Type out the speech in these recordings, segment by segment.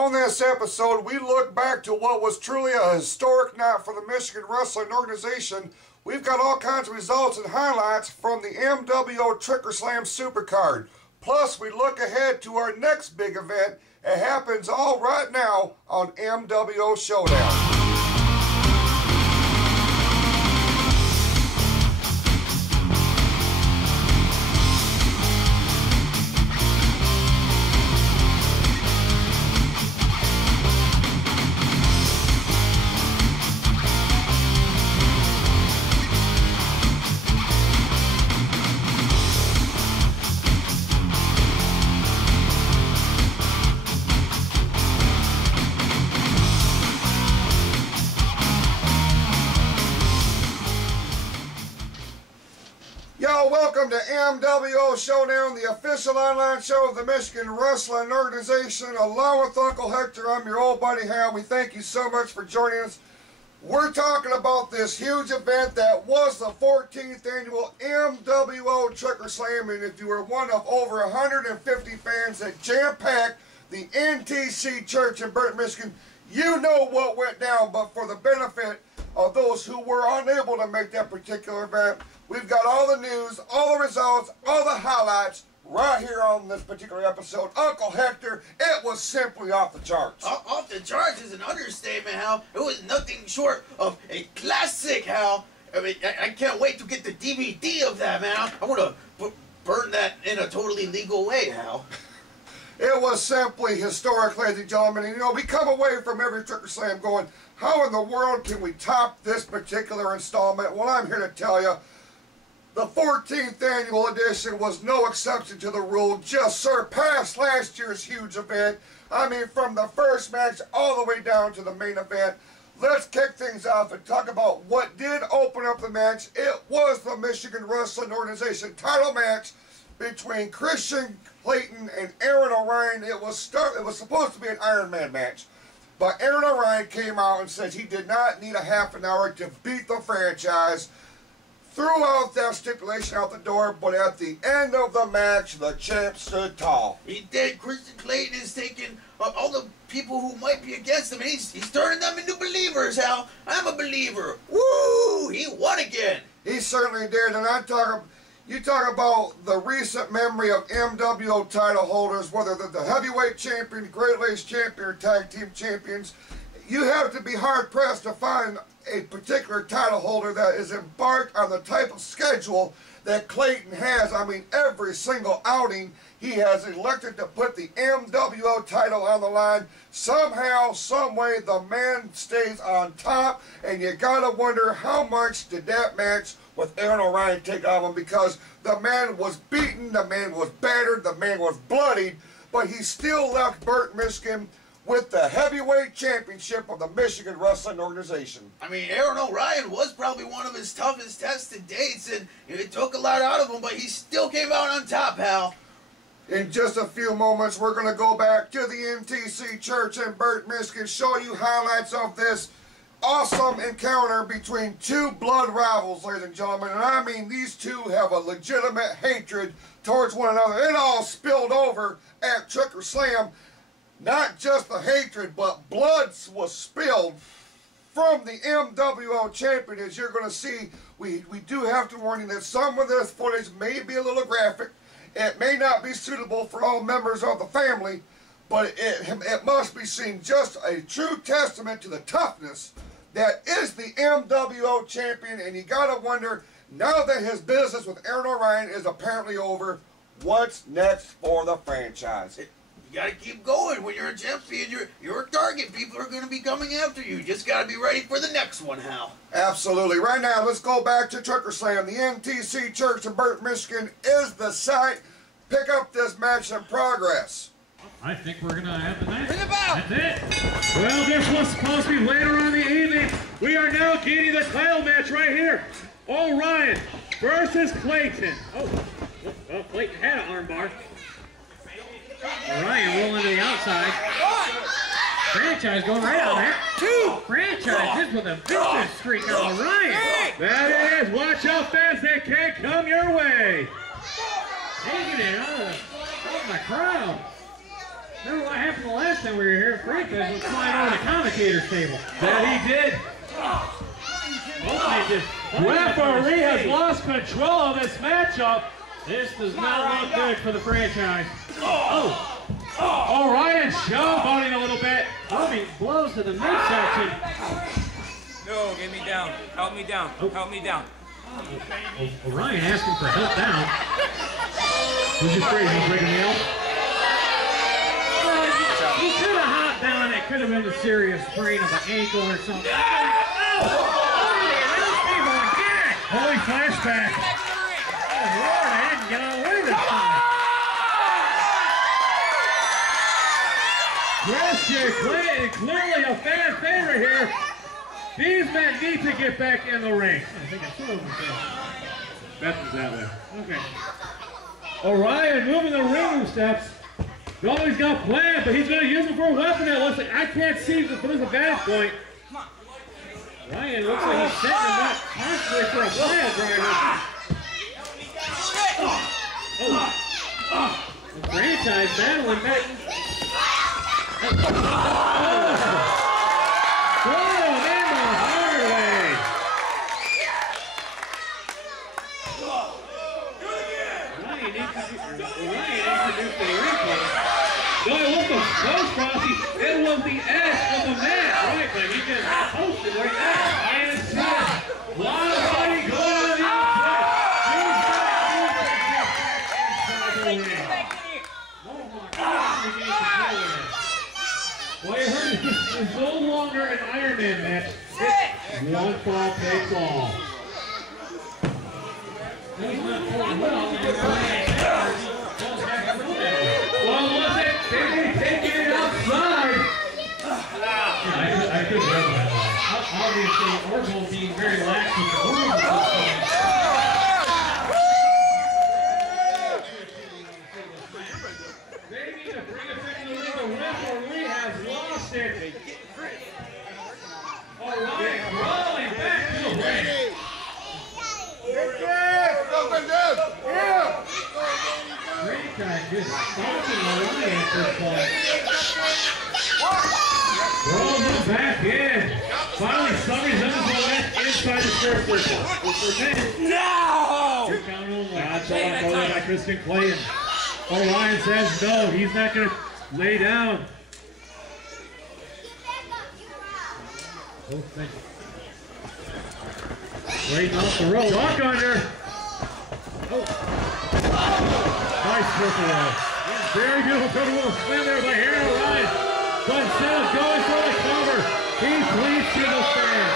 On this episode, we look back to what was truly a historic night for the Michigan Wrestling Organization. We've got all kinds of results and highlights from the MWO Tricker Slam Supercard. Plus, we look ahead to our next big event. It happens all right now on MWO Showdown. Welcome to MWO Showdown, the official online show of the Michigan Wrestling Organization. Along with Uncle Hector, I'm your old buddy Hal. We thank you so much for joining us. We're talking about this huge event that was the 14th annual MWO Tricker Slam, and if you were one of over 150 fans that jam-packed the NTC Church in Burton, Michigan, you know what went down. But for the benefit of those who were unable to make that particular event, we've got all the news, all the results, all the highlights right here on this particular episode. Uncle Hector, it was simply off the charts. Off the charts is an understatement, Hal. It was nothing short of a classic, Hal. I mean, I can't wait to get the DVD of that, man. I want to burn that in a totally legal way, Hal. It was simply historic, ladies and gentlemen. And, you know, we come away from every Tricker Slam going, how in the world can we top this particular installment? Well, I'm here to tell you, the 14th annual edition was no exception to the rule, just surpassed last year's huge event. I mean, from the first match all the way down to the main event. Let's kick things off and talk about what did open up the match. It was the Michigan Wrestling Organization title match between Kristian Klayton and Orion. It was supposed to be an Iron Man match, but Orion came out and said he did not need a half an hour to beat the franchise. Threw out that stipulation out the door, but at the end of the match, the champ stood tall. He did. Kristian Klayton is taking all the people who might be against him, and he's turning them into believers, Hal. I'm a believer. Woo! He won again. He certainly did, and you talk about the recent memory of MWO title holders, whether they're the heavyweight champion, Great Lakes champion, or tag team champions. You have to be hard-pressed to find a particular title holder that is embarked on the type of schedule that Klayton has. I mean, every single outing he has elected to put the MWO title on the line. Somehow, someway, the man stays on top, and you gotta wonder how much did that match with Orion take off him, because the man was beaten, the man was battered, the man was bloodied, but he still left Burton, Michigan with the heavyweight championship of the Michigan Wrestling Organization. I mean, Orion was probably one of his toughest tested dates, and it took a lot out of him, but he still came out on top, Hal. In just a few moments, we're going to go back to the NTC Church in Burton, Michigan, show you highlights of this awesome encounter between two blood rivals, ladies and gentlemen. And I mean, these two have a legitimate hatred towards one another. It all spilled over at Tricker Slam. Not just the hatred, but blood was spilled from the MWO champion. As you're going to see, we do have to warn you that some of this footage may be a little graphic. It may not be suitable for all members of the family, but it must be seen. Just a true testament to the toughness that is the MWO champion. And you got to wonder, now that his business with Orion is apparently over, what's next for the franchise? You gotta keep going. When you're a champion, you're a target. People are gonna be coming after you. You just gotta be ready for the next one, Hal. Absolutely. Right now, let's go back to Tricker Slam. The NTC Church in Burton, Michigan is the site. Pick up this match in progress. I think we're gonna have the night. Bring it out. That's it. Well, this was supposed to be later on in the evening. We are now getting the title match right here. Orion versus Klayton. Oh, well, Klayton had an armbar. Orion rolling to the outside. Franchise going right out there. Two. Franchise just with a vicious streak on Orion. That is. Watch out, fans. They can't come your way. Taking it out of the crowd. Remember what happened the last time we were here? Francis was flying over the commentator's table. That he did. Referee has lost control of this matchup. This does not look good for the franchise. Orion showboating a little bit. Blows to the midsection. No, get me down. Help me down. Help me down. Orion asking for help down. Who's just crazy? He's breaking the elbow. He could have hopped down. It could have been a serious sprain of an ankle or something. Holy flashback. Lord, I didn't get out of the way this time. Kristian Klayton, clearly a fan favorite here. These men need to get back in the ring. I think I saw them. Beth's that way. Okay. Orion moving the ring steps. Nobody's got planned, but he's going to use them for a weapon. It looks like I can't see from this vantage point. Ryan looks like he's setting him up possibly for a pile driver. The franchise battling back. It was the edge of the mat, right? But he just posted right now. And see it. A lot of money going on the outside. Well, you heard this is no longer an Iron Man match. It's one fall takes all. He's not pulling well. Well, was it? Did he take it outside? I could have that one. Obviously, Orville being very lax with the rules. They need to bring it back to the ring. The referee has lost it. Orion crawling back to the ring. Great guy just stomping Orion at this point. Rolls him back in. Finally, Summers up his left inside the square circle. No! 2 count only. Odds on forward by Kristian Klayton. Orion says no. He's not going to lay down. Klayton off the rope. Duck under. Nice triple roll. Very beautiful little spin there by Orion. But instead of going for the cover, he leads to the fan.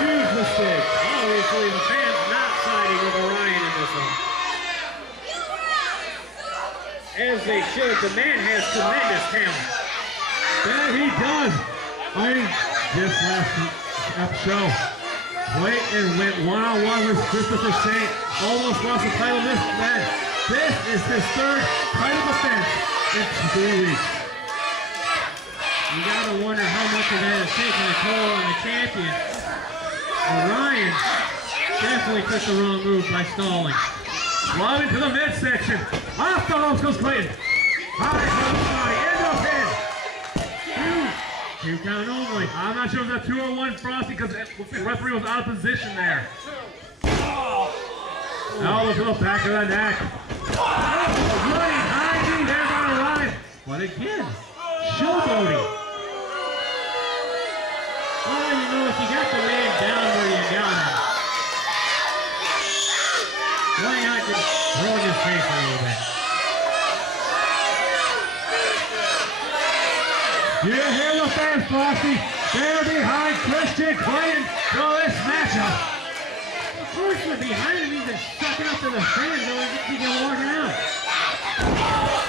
Huge mistake. Obviously, the fans not siding with Orion in this one. As they should, the man has tremendous talent. That he does. This last episode, Klayton went one-on-one with Christopher Saint. Almost lost the title this match. This is his 3rd title defense in 2 weeks. You gotta wonder how much of that is taking a toll on the champion. Orion definitely took the wrong move by stalling. Lob into the midsection. Off the ropes goes Klayton. High to the body, into the pin. 2 count only. I'm not sure if that's 2-on-1 Frosty because the referee was out of position there. Elbow to the back of the neck. Running high knee there by Orion. But again, showboating. Well, you know, if you got the man down where you got him, why not just throw in his face a little bit? You hear the fans, Frosty? They're behind Kristian Klayton for this matchup. Of course they're behind him. He's just sucking up to the fans so he can walk out.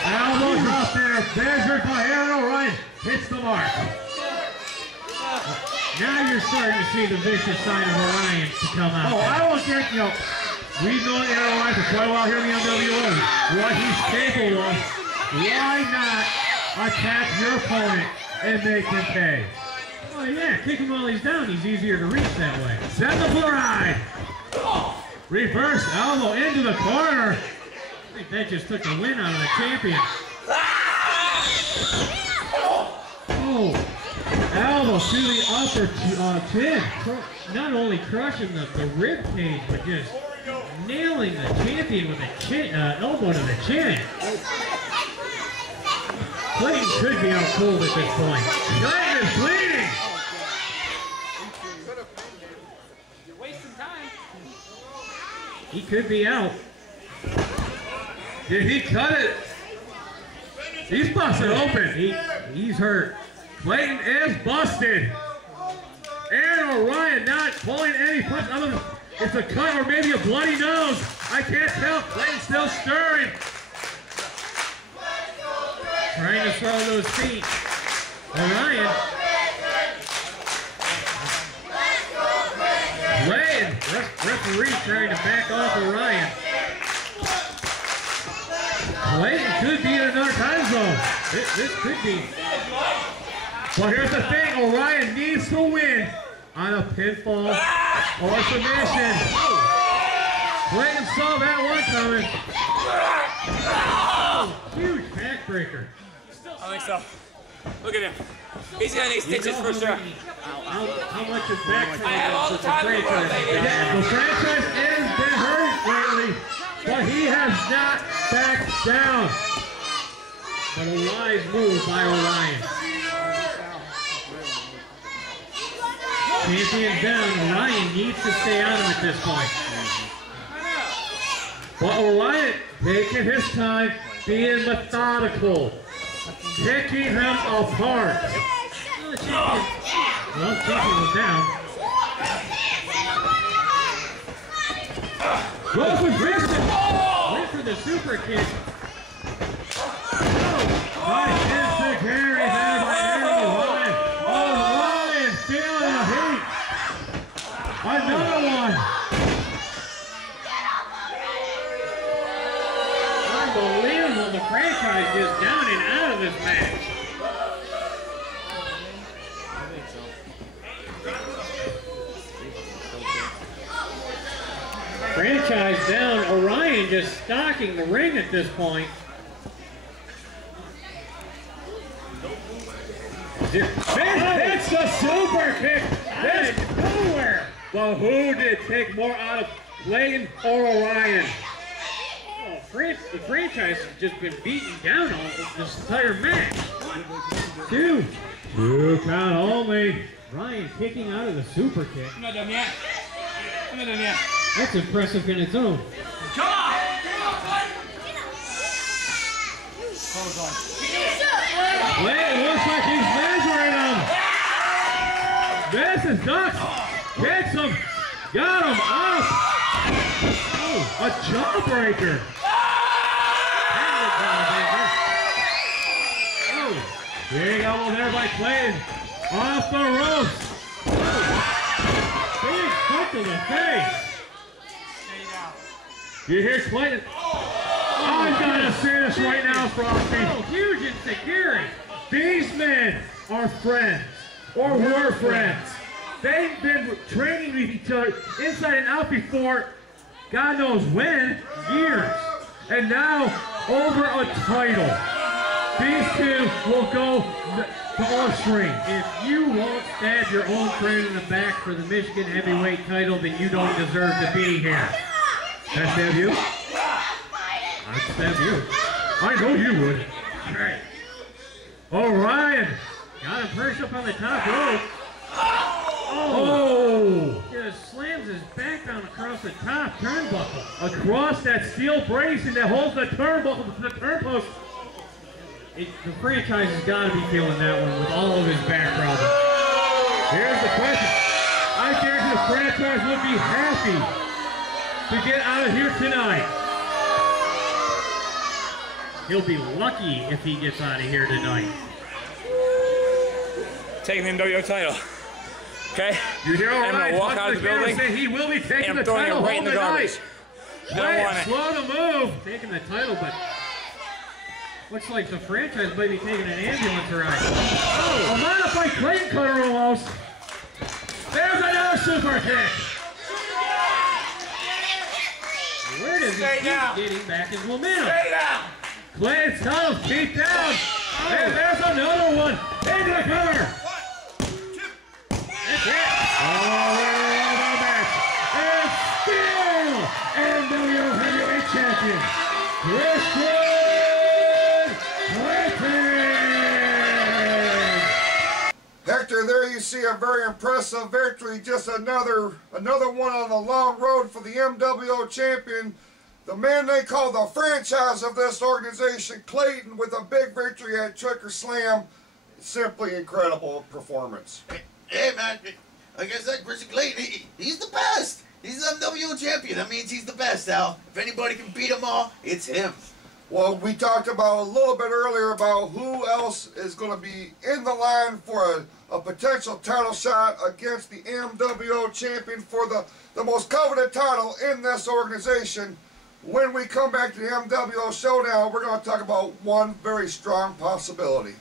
Elbow drop there. There's your Orion. Hits the mark. Now you're starting to see the vicious side of Orion to come out. I will get, we've known Orion for quite a while here in the MWO. What he's capable of. Why not attack your opponent and make him pay? Oh yeah, kick him while he's down. He's easier to reach that way. Set the fluoride. Reverse elbow into the corner. I think that just took the win out of the champion. Oh, elbow to the upper chin. Not only crushing the rib cage, but just nailing the champion with a chin, elbow to the chin. Klayton could be out cold at this point. Klayton is bleeding. You're wasting time. He could be out. Did he cut it? He's busted open. He's hurt. Klayton is busted. And Orion not pulling any punch other than it's a cut or maybe a bloody nose. I can't tell. Klayton's still stirring. Trying to throw those feet. Orion. Klayton. Referee trying to back off Orion. Klayton could be in another time zone. This could be. But here's the thing, Orion needs to win on a pinfall or submission. Klayton saw that one coming. Oh, huge backbreaker. I think so. Look at him. He's gonna need stitches for sure. How much is back? I have all the time in the world, baby. Yeah, the franchise has been hurt lately, but he has not backed down. But a wise move by Orion. Champion down, Orion needs to stay on him at this point. But Orion taking his time, being methodical, picking him apart. Well, champion was down. Goes with Kristian. Went for the super kick. Nice insecurity there by Orion. Orion feeling the heat. Another one. Unbelievable. The franchise just down and out of this match. Franchise down. Orion just stalking the ring at this point. It's the super kick. It's nowhere. But who did take more out of Klayton or Orion? Oh, the franchise has just been beaten down all this entire match. Two count only. Ryan kicking out of the super kick. I'm not done yet. I'm not done yet. That's impressive in its own. Come on! It looks like he's measuring him. This is Ducks. Gets him. Got him up. Oh, a jawbreaker. Oh, big elbow there by Klayton. Off the ropes. Big foot to the face. You hear Klayton? I've got to say this right now, Frosty. Oh, huge insecurity. These men are friends, or were friends. They've been training with each other inside and out before, God knows when, years. And now, over a title, these two will go to Austrian. If you won't stab your own friend in the back for the Michigan heavyweight title, then you don't deserve to be here. Can I stab you? I'd stab you. I know you would. All right. Orion got him perched up on the top rope. Oh! Just slams his back down across the top turnbuckle. Across that steel bracing that holds the turnbuckle to the turnpost. The franchise has got to be feeling that one with all of his back problems. Here's the question. I guarantee the franchise would be happy to get out of here tonight. He'll be lucky if he gets out of here tonight. Taking the MWO title. Okay? You hear I'm going to walk out of the building. Say he will be taking the throwing title it right in the garbage. I don't want it. Slow the move. Taking the title, but looks like the franchise might be taking an ambulance ride. Oh, a modified Klayton cutter almost. There's another super kick. Where does he keep getting back his momentum? Klayton's got him, keep down. And there's another one. Into the cover. That's it. Oh, the match. And still MWO Heavyweight Champion, Kristian Klayton. Hector, there you see a very impressive victory. Just another one on the long road for the MWO champion. The man they call the franchise of this organization, Klayton, with a big victory at Trick or Slam. Simply incredible performance. Hey man, like I said, Kristian Klayton, he's the best. He's the MWO champion. That means he's the best, Al. If anybody can beat them all, it's him. Well, we talked about a little bit earlier about who else is going to be in the line for a potential title shot against the MWO champion for the most coveted title in this organization. When we come back to the MWO Showdown, we're going to talk about one very strong possibility.